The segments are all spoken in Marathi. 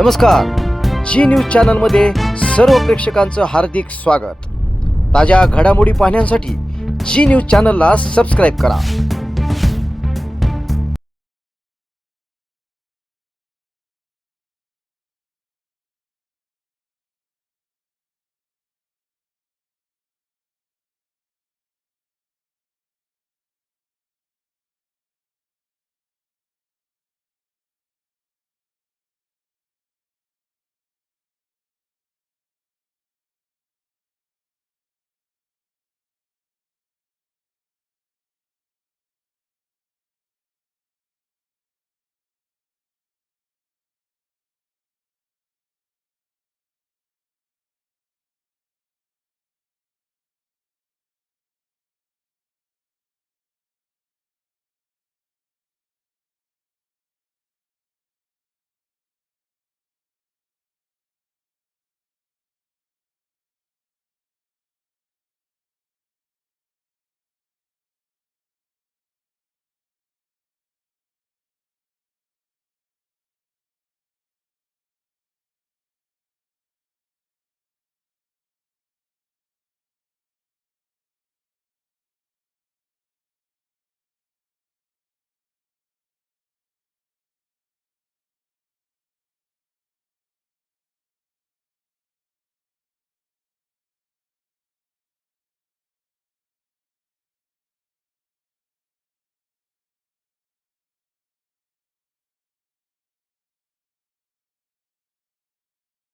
नमस्कार. जी न्यूज चॅनलमध्ये सर्व प्रेक्षकांचं हार्दिक स्वागत. ताज्या घडामोडी पाहण्यासाठी जी न्यूज चॅनलला सबस्क्राईब करा.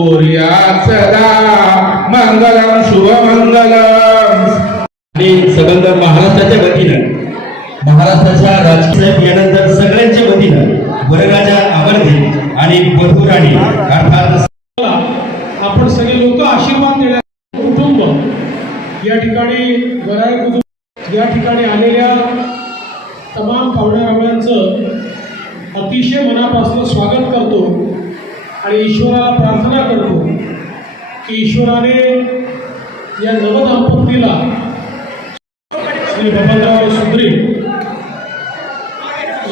पूर्या सदा मंगलम शुभमंगलम. आणि सगळं महाराष्ट्राच्या वतीनं महाराष्ट्राच्या राजकीय यानंतर सगळ्यांच्या वतीनं वरराजा आवर्धे आणि बधुराणी अर्थात आपण सगळे लोक आशीर्वाद देण्या कुटुंब या ठिकाणी वराय कुटुंब या ठिकाणी आलेल्या तमाम पाहुण्यारावळ्यांचं अतिशय मनापासून स्वागत करतो. आणि ईश्वराला प्रार्थना करतो की ईश्वराने या नवदाम्पतीला श्री बबनराव सुंदरी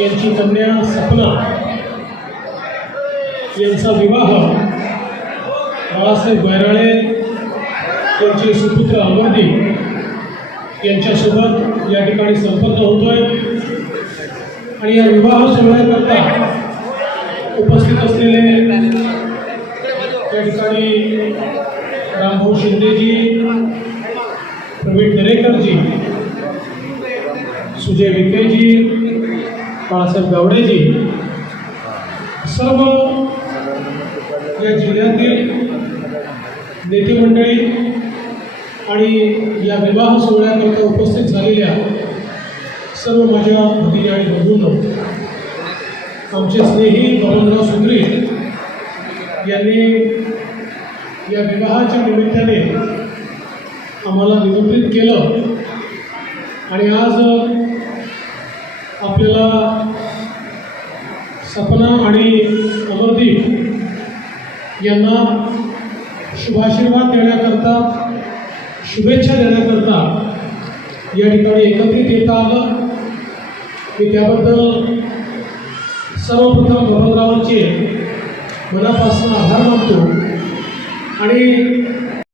यांची कन्या सपना यांचा विवाह बाळासाहेब बैराळे यांचे सुपुत्र अमरदीप यांच्यासोबत या ठिकाणी संपन्न होतोय. आणि या विवाह सोहळ्याकरता उपस्थित असलेले ठिकाणी रामभाऊ शिंदेजी प्रवीण दरेकरजी सुजय विखेजी बाळासाहेब गावडेजी सर्व या जिल्ह्यातील नेते मंडळी आणि या विवाह सोहळ्याकरता उपस्थित झालेल्या सर्व माझ्या भगिनी आणि बंधूंना आमचे स्नेही बबनराव सुंदरी यांनी या विवाहाच्या निमित्ताने आम्हाला निमंत्रित केलं. आणि आज आपल्याला सपना आणि अमरदीप यांना शुभाशीर्वाद देण्याकरता शुभेच्छा देण्याकरता या ठिकाणी एकत्रित येता आलं. मी त्याबद्दल सर्वप्रथम बबनरावांचे मनापासून आभार मानतो. आणि